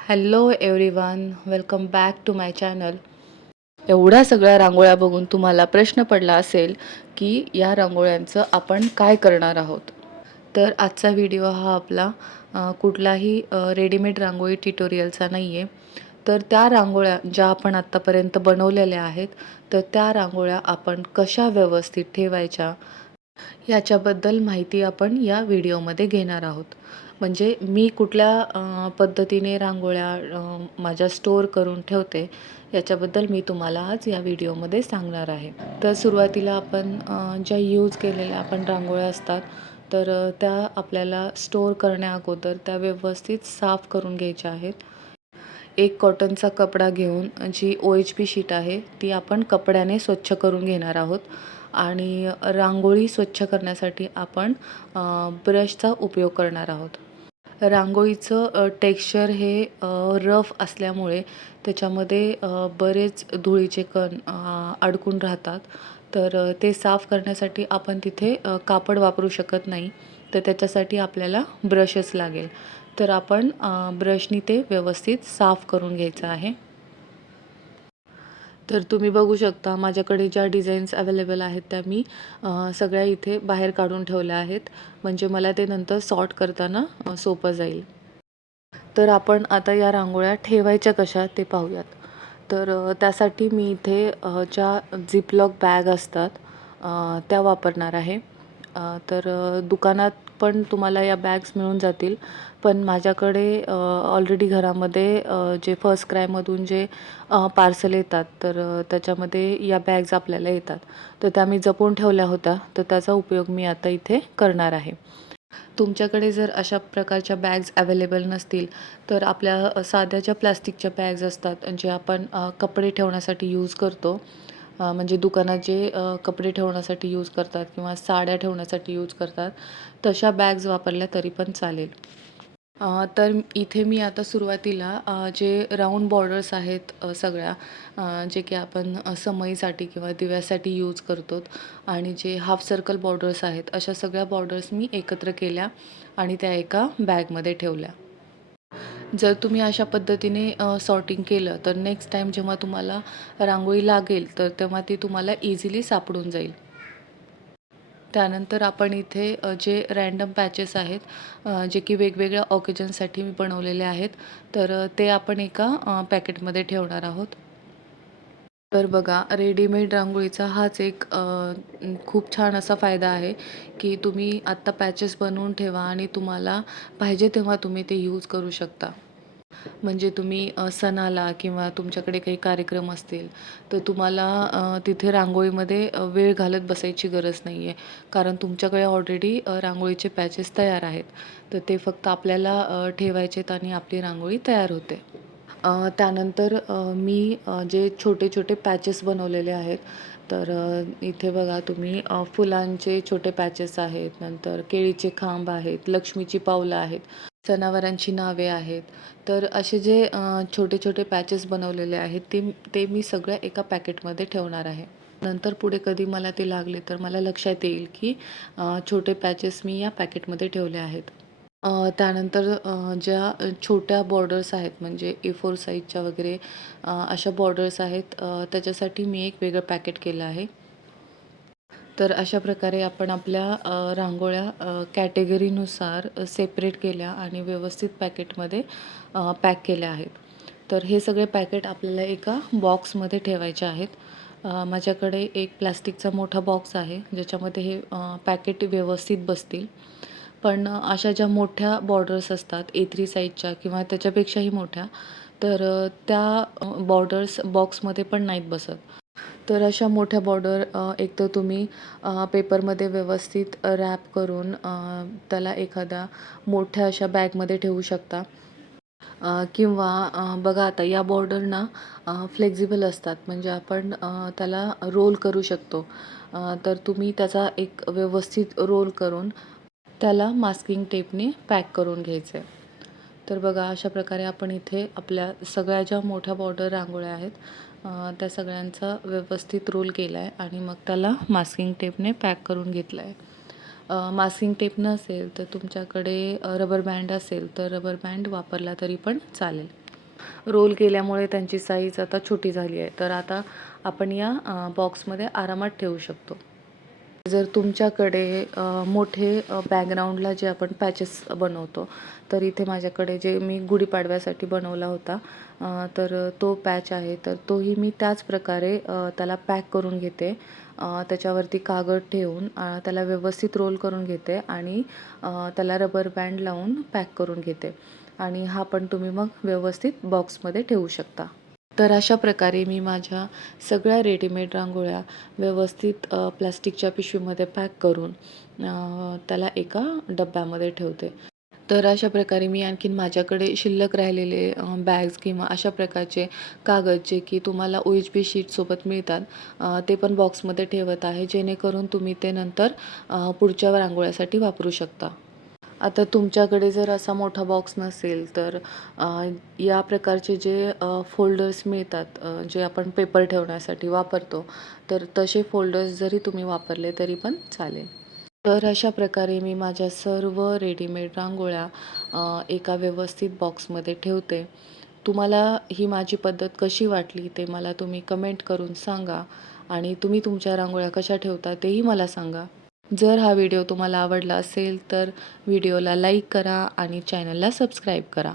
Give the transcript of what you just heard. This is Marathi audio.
Hello everyone, welcome back to my channel. एवढ्या सगळ्या रांगोळ्या बघून तुम्हाला प्रश्न पडला असेल की या रांगोळ्यांचं आपण काय करणार आहोत. तर आजचा व्हिडिओ हा आपला कुठलाही रेडीमेड रांगोळी ट्युटोरियलचा नाही आहे. तर त्या रांगोळ्या ज्या आपण आत्तापर्यंत बनवलेल्या आहेत, तर त्या रांगोळ्या आपण कशा व्यवस्थित ठेवायच्या याच्याबद्दल माहिती आपण या व्हिडिओमध्ये घेणार आहोत. म्हणजे मी कुठल्या पद्धतीने रांगोळ्या माझ्या स्टोअर करून ठेवते याच्याबद्दल मी तुम्हाला आज या व्हिडिओमध्ये सांगणार आहे. तर सुरुवातीला आपण ज्या यूज केलेल्या आपण रांगोळ्या असतात, तर त्या आपल्याला स्टोअर करण्याअगोदर त्या व्यवस्थित साफ करून घ्यायच्या आहेत. एक कॉटनचा कपडा घेऊन जी OHP शीट आहे ती आपण कपड्याने स्वच्छ करून घेणार आहोत. आणि रांगोळी स्वच्छ करण्यासाठी आपण ब्रशचा उपयोग करणार आहोत. रांगोळीचं टेक्स्चर हे रफ असल्यामुळे त्याच्यामध्ये बरेच धुळीचे कण अडकून राहतात. तर ते साफ करण्यासाठी आपण तिथे कापड वापरू शकत नाही. तर त्याच्यासाठी आपल्याला ब्रशच लागेल. तर आपण ब्रशनी ते व्यवस्थित साफ करून घ्यायचं आहे. तर तुम्ही बघू शकता माझ्याकडे ज्या डिझाईन्स अवेलेबल आहेत त्या मी सगळ्या इथे बाहेर काढून ठेवल्या आहेत. म्हणजे मला ते नंतर सॉर्ट करताना सोपं जाईल. तर आपण आता या रांगोळ्या ठेवायच्या कशा ते पाहूयात. तर त्यासाठी मी इथे ज्या झिपलॉक बॅग असतात त्या वापरणार आहे. तर दुकानात पण तुम्हाला या बॅग्स मिळून जातील. पण माझ्याकडे ऑलरेडी घरामध्ये जे फर्स्ट क्रायमधून जे पार्सल येतात, तर त्याच्यामध्ये या बॅग्स आपल्याला येतात. तर त्या मी जपून ठेवल्या होत्या, तर त्याचा उपयोग मी आता इथे करणार आहे. तुमच्याकडे जर अशा प्रकारच्या बॅग्स अवेलेबल नसतील, तर आपल्या साध्या ज्या प्लास्टिकच्या बॅग्स असतात जे आपण कपडे ठेवण्यासाठी यूज करतो, म्हणजे दुकानात जे कपडे ठेवण्यासाठी यूज करतात किंवा साड्या ठेवण्यासाठी यूज करतात, तशा बॅग्स वापरल्या तरी पण चालेल. तर इथे मी आता सुरुवातीला जे राऊंड बॉर्डर्स आहेत सगळ्या, जे की आपण समईसाठी किंवा दिव्यासाठी यूज करतो, आणि जे हाफ सर्कल बॉर्डर्स आहेत, अशा सगळ्या बॉर्डर्स मी एकत्र केल्या आणि त्या एका बॅगमध्ये ठेवल्या. जर तुम्ही अशा पद्धतीने सॉर्टिंग केलं, तर नेक्स्ट टाईम जेव्हा तुम्हाला रांगोळी लागेल, तर तेव्हा ती तुम्हाला इझिली सापडून जाईल. त्यानंतर आपण इथे जे रँडम पॅचेस आहेत, जे की वेगवेगळ्या ऑकेजनसाठी मी बनवलेले आहेत, तर ते आपण एका पॅकेटमध्ये ठेवणार आहोत. तर बघा, रेडीमेड रांगोळीचा हाच एक खूप छान असा फायदा आहे, की तुम्ही आत्ता पॅचेस बनवून ठेवा आणि तुम्हाला पाहिजे तेव्हा तुम्ही ते यूज करू शकता. म्हणजे तुम्ही सणाला किंवा तुमच्याकडे काही कार्यक्रम असतील, तर तुम्हाला तिथे रांगोळीमध्ये वेळ घालत बसायची गरज नाही आहे. कारण तुमच्याकडे ऑलरेडी रांगोळीचे पॅचेस तयार आहेत. तर ते फक्त आपल्याला ठेवायचेत आणि आपली रांगोळी तयार होते. त्यानंतर मी जे छोटे-छोटे पॅचेस बनवलेले आहेत, तर इथे बघा तुम्ही फुलांचे छोटे पॅचेस आहेत, नंतर केळीचे खांब आहेत, लक्ष्मीची पावलं आहेत, जनावरांची नावे आहेत. तर असे जे छोटे-छोटे पॅचेस बनवलेले आहेत, ते मी सगळ्या एका पॅकेटमध्ये ठेवणार आहे. नंतर पुढे कधी मला ते लागले, तर मला लक्षात येईल की छोटे पॅचेस मी या पॅकेटमध्ये ठेवले आहेत. त्यानंतर ज्या छोट्या बॉर्डर्स आहेत, म्हणजे A4 साईजच्या वगैरे अशा बॉर्डर्स आहेत, त्याच्यासाठी मी एक वेगळं पॅकेट केलं आहे. तर अशा प्रकारे आपण आपल्या रांगोळ्या कॅटेगरीनुसार सेपरेट केल्या आणि व्यवस्थित पॅकेटमध्ये पॅक केल्या आहेत. तर हे सगळे पॅकेट आपल्याला एका बॉक्समध्ये ठेवायचे आहेत. माझ्याकडे एक प्लास्टिकचा मोठा बॉक्स आहे, ज्याच्यामध्ये हे पॅकेट व्यवस्थित बसतील. पण अशा ज्या मोठ्या बॉर्डर्स असतात A3 साईजच्या किंवा त्याच्यापेक्षाही मोठ्या, तर त्या बॉर्डर्स बॉक्समध्ये पण नाहीत बसत. तर अशा मोठ्या बॉर्डर एकतर तुम्ही पेपरमध्ये व्यवस्थित रॅप करून त्याला एखाद्या मोठ्या अशा बॅगमध्ये ठेवू शकता. किंवा बघा, आता या बॉर्डर ना फ्लेक्झिबल असतात, म्हणजे आपण त्याला रोल करू शकतो. तर तुम्ही त्याचा एक व्यवस्थित रोल करून त्याला मास्किंग टेपने पॅक करून घ्यायचं आहे. तर बघा, अशा प्रकारे आपण इथे आपल्या सगळ्या ज्या मोठ्या बॉर्डर रांगोळ्या आहेत, त्या सगळ्यांचा व्यवस्थित रोल केला आहे आणि मग त्याला मास्किंग टेपने पॅक करून घेतलं आहे. मास्किंग टेप नसेल तर तुमच्याकडे रबर बँड असेल, तर रबर बँड वापरला तरी पण चालेल. रोल केल्यामुळे त्यांची साईज आता छोटी झाली आहे. तर आता आपण या बॉक्समध्ये आरामात ठेवू शकतो. जर तुमच्याकडे मोठे बॅकग्राऊंडला जे आपण पॅचेस बनवतो, तर इथे माझ्याकडे जे मी गुढीपाडव्यासाठी बनवला होता, तर तो पॅच आहे. तर तोही मी त्याच प्रकारे त्याला पॅक करून घेते. त्याच्यावरती कागद ठेवून त्याला व्यवस्थित रोल करून घेते आणि त्याला रबर बँड लावून पॅक करून घेते आणि हा पण तुम्ही मग व्यवस्थित बॉक्समध्ये ठेवू शकता. तर अशा प्रकारे मी माझ्या सगळ्या रेडीमेड रांगोळ्या व्यवस्थित प्लास्टिकच्या पिशवीमध्ये पॅक करून त्याला एका डब्यामध्ये ठेवते. तर अशा प्रकारे मी आणखीन माझ्याकडे शिल्लक राहिलेले बॅग्स किंवा अशा प्रकारचे कागद जे की तुम्हाला OHB शीटसोबत मिळतात, ते पण बॉक्समध्ये ठेवत आहे, जेणेकरून तुम्ही ते नंतर पुढच्या रांगोळ्यासाठी वापरू शकता. आता तुमच्याकडे जर असा मोठा बॉक्स नसेल तर अ, या प्रकारचे जे फोल्डर्स मिळतात, जे आपण पेपर ठेवण्यासाठी वापरतो, तर तसे फोल्डर्स जरी तुम्ही वापरले तरी पण चालेल. तर अशा प्रकारे मी माझ्या सर्व रेडीमेड रांगोळ्या एका व्यवस्थित बॉक्समध्ये ठेवते. तुम्हाला ही माझी पद्धत कशी वाटली ते मला तुम्ही कमेंट करून सांगा आणि तुम्ही तुमच्या रांगोळ्या कशा ठेवता तेही मला सांगा. जर हा व्हिडिओ तुम्हाला आवडला असेल तर व्हिडिओला लाईक करा आणि चॅनलला सबस्क्राईब करा.